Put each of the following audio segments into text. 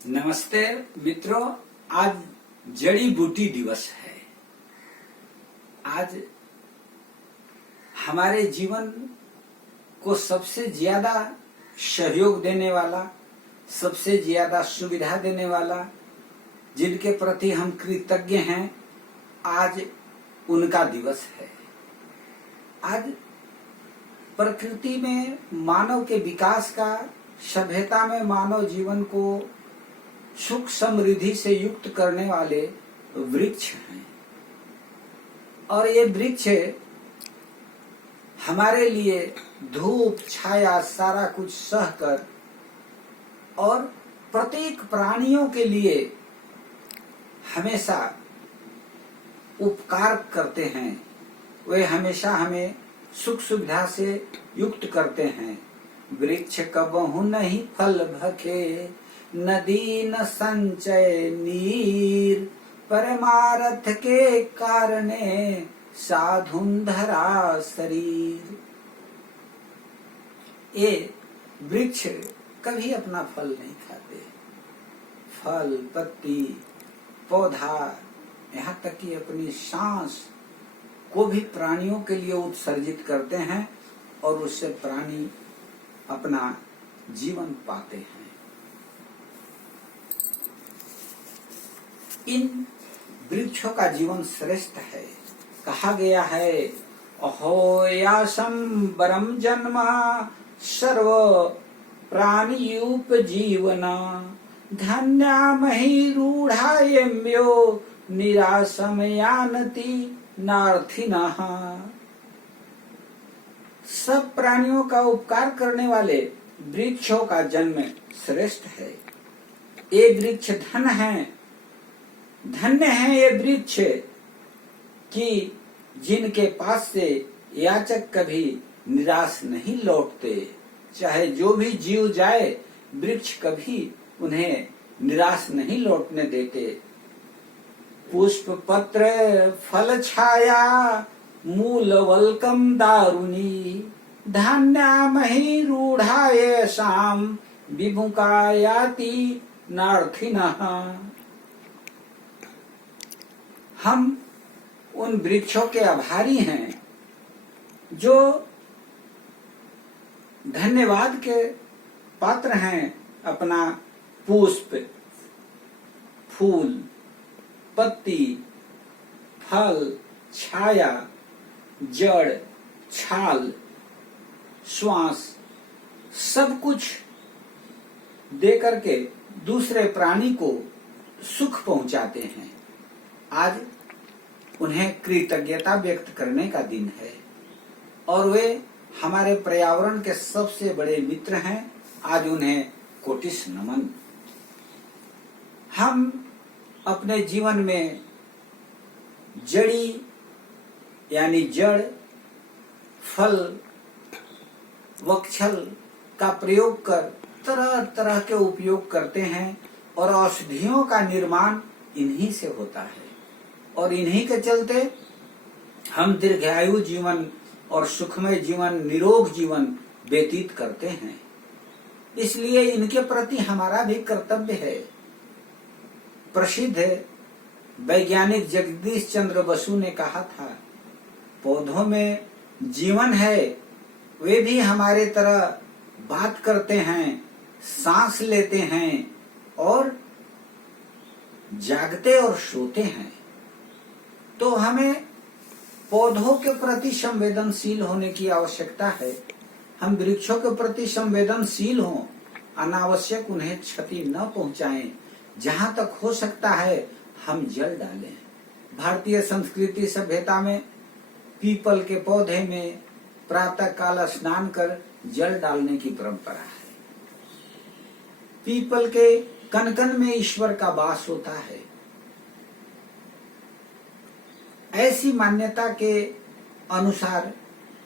नमस्ते मित्रों, आज जड़ी बूटी दिवस है। आज हमारे जीवन को सबसे ज्यादा सहयोग देने वाला, सबसे ज्यादा सुविधा देने वाला, जिनके प्रति हम कृतज्ञ हैं, आज उनका दिवस है। आज प्रकृति में मानव के विकास का, सभ्यता में मानव जीवन को सुख समृद्धि से युक्त करने वाले वृक्ष हैं। और ये वृक्ष हमारे लिए धूप छाया सारा कुछ सहकर और प्रत्येक प्राणियों के लिए हमेशा उपकार करते हैं। वे हमेशा हमें सुख सुविधा से युक्त करते हैं। वृक्ष कबहु नहीं फल भखे, नदी न संचय नीर, परमारथ के कारणे साधुन धरा शरीर। ये वृक्ष कभी अपना फल नहीं खाते। फल, पत्ती, पौधा, यहाँ तक कि अपनी सांस को भी प्राणियों के लिए उत्सर्जित करते हैं और उससे प्राणी अपना जीवन पाते हैं। इन वृक्षों का जीवन श्रेष्ठ है। कहा गया है, अहोयासम वरम जन्म सर्व प्राणियूप जीवना, धन्या मही रूढ़ायम्यो निरासम यानति नार्थिनः। सब प्राणियों का उपकार करने वाले वृक्षों का जन्म श्रेष्ठ है। ये वृक्ष धन है, धन्य है ये वृक्ष कि जिनके पास से याचक कभी निराश नहीं लौटते। चाहे जो भी जीव जाए, वृक्ष कभी उन्हें निराश नहीं लौटने देते। पुष्प पत्र फल छाया मूल वल्कम दारुणी, धान्या मही रूढ़ाये शाम विमुकायाति नार्थिनः। हम उन वृक्षों के आभारी हैं जो धन्यवाद के पात्र हैं। अपना पुष्प, फूल, पत्ती, फल, छाया, जड़, छाल, श्वास, सब कुछ दे करके दूसरे प्राणी को सुख पहुंचाते हैं। आज उन्हें कृतज्ञता व्यक्त करने का दिन है और वे हमारे पर्यावरण के सबसे बड़े मित्र हैं। आज उन्हें कोटिश नमन। हम अपने जीवन में जड़ी यानी जड़, फल, वक्षल का प्रयोग कर तरह तरह के उपयोग करते हैं और औषधियों का निर्माण इन्हीं से होता है। और इन्हीं के चलते हम दीर्घायु जीवन और सुखमय जीवन, निरोग जीवन व्यतीत करते हैं। इसलिए इनके प्रति हमारा भी कर्तव्य है। प्रसिद्ध वैज्ञानिक जगदीश चंद्र बसु ने कहा था, पौधों में जीवन है। वे भी हमारे तरह बात करते हैं, सांस लेते हैं और जागते और सोते हैं। तो हमें पौधों के प्रति संवेदनशील होने की आवश्यकता है। हम वृक्षों के प्रति संवेदनशील हों, अनावश्यक उन्हें क्षति न पहुंचाएं। जहां तक हो सकता है हम जल डालें। भारतीय संस्कृति सभ्यता में पीपल के पौधे में प्रातः काल स्नान कर जल डालने की परंपरा है। पीपल के कनकन में ईश्वर का वास होता है। ऐसी मान्यता के अनुसार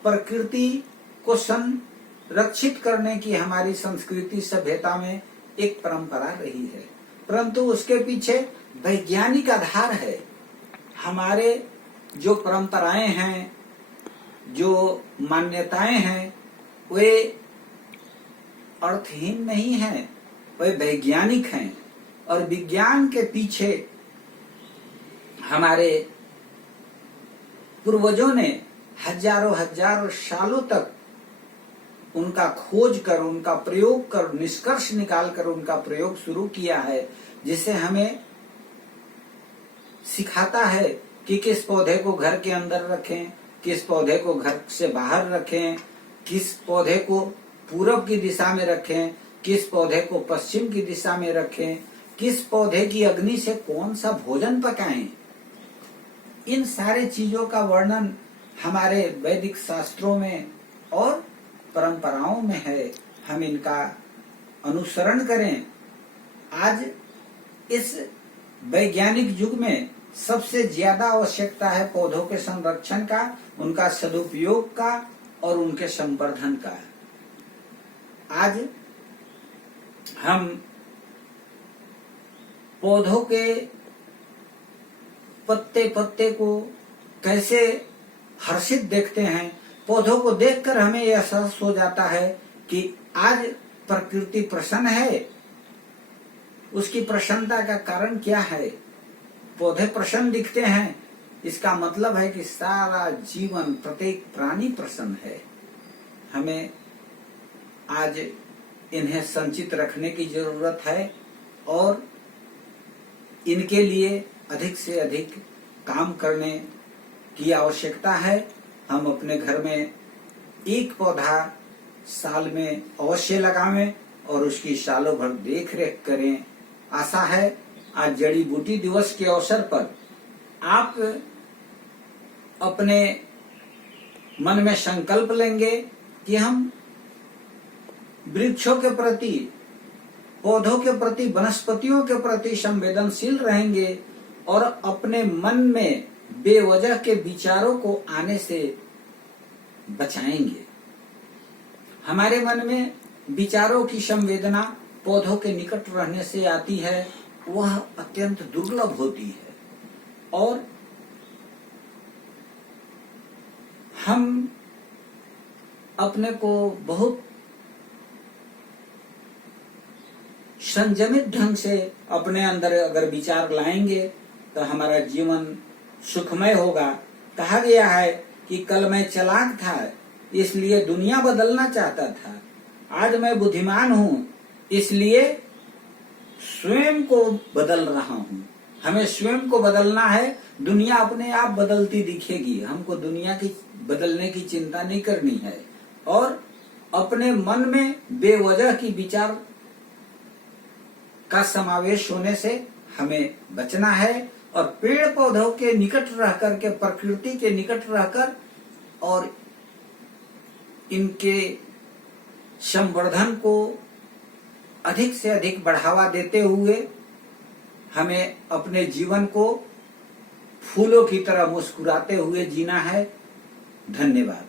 प्रकृति को संरक्षित करने की हमारी संस्कृति सभ्यता में एक परंपरा रही है, परंतु उसके पीछे वैज्ञानिक आधार है। हमारे जो परंपराएं हैं, जो मान्यताएं हैं, वे अर्थहीन नहीं हैं, वे वैज्ञानिक हैं। और विज्ञान के पीछे हमारे पूर्वजों ने हजारों हजारों सालों तक उनका खोज कर, उनका प्रयोग कर, निष्कर्ष निकाल कर उनका प्रयोग शुरू किया है, जिसे हमें सिखाता है कि किस पौधे को घर के अंदर रखें, किस पौधे को घर से बाहर रखें, किस पौधे को पूरब की दिशा में रखें, किस पौधे को पश्चिम की दिशा में रखें, किस पौधे की अग्नि से कौन सा भोजन पकाएं। इन सारे चीजों का वर्णन हमारे वैदिक शास्त्रों में और परंपराओं में है। हम इनका अनुसरण करें। आज इस वैज्ञानिक युग में सबसे ज्यादा आवश्यकता है पौधों के संरक्षण का, उनका सदुपयोग का और उनके संवर्धन का। आज हम पौधों के पत्ते पत्ते को कैसे हर्षित देखते हैं। पौधों को देखकर हमें यह एहसास हो जाता है कि आज प्रकृति प्रसन्न है। उसकी प्रसन्नता का कारण क्या है? पौधे प्रसन्न दिखते हैं, इसका मतलब है कि सारा जीवन, प्रत्येक प्राणी प्रसन्न है। हमें आज इन्हें संचित रखने की जरूरत है और इनके लिए अधिक से अधिक काम करने की आवश्यकता है। हम अपने घर में एक पौधा साल में अवश्य लगावें और उसकी सालों भर देख रेख करें। आशा है आज जड़ी बूटी दिवस के अवसर पर आप अपने मन में संकल्प लेंगे कि हम वृक्षों के प्रति, पौधों के प्रति, वनस्पतियों के प्रति संवेदनशील रहेंगे और अपने मन में बेवजह के विचारों को आने से बचाएंगे। हमारे मन में विचारों की संवेदना पौधों के निकट रहने से आती है, वह अत्यंत दुर्लभ होती है और हम अपने को बहुत संयमित ढंग से अपने अंदर अगर विचार लाएंगे तो हमारा जीवन सुखमय होगा। कहा गया है कि कल मैं चालाक था इसलिए दुनिया बदलना चाहता था, आज मैं बुद्धिमान हूँ इसलिए स्वयं को बदल रहा हूँ। हमें स्वयं को बदलना है, दुनिया अपने आप बदलती दिखेगी। हमको दुनिया की बदलने की चिंता नहीं करनी है और अपने मन में बेवजह की विचार का समावेश होने से हमें बचना है और पेड़ पौधों के निकट रह करके, प्रकृति के निकट रहकर और इनके संवर्धन को अधिक से अधिक बढ़ावा देते हुए हमें अपने जीवन को फूलों की तरह मुस्कुराते हुए जीना है। धन्यवाद।